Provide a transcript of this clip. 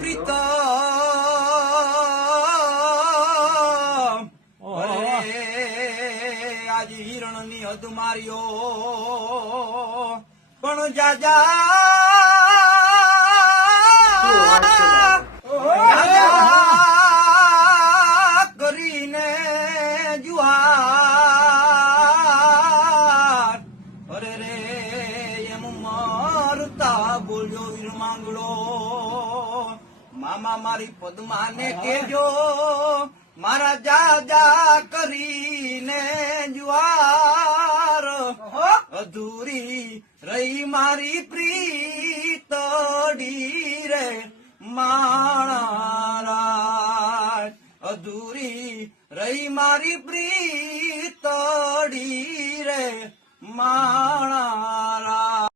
પ્રીતમ આજ હિરણ ની હદ માર્યો પણ જાજા કરીને જુહાર અરે રે એમ મારતા બોલ્યો વીર માંગડો મામા મારી પદ્માને કેજો મારા જાજા કરીને જુવાર અધૂરી રહી મારી પ્રીતડી રે માણારા અધૂરી રહી મારી પ્રીતડી રે માણારા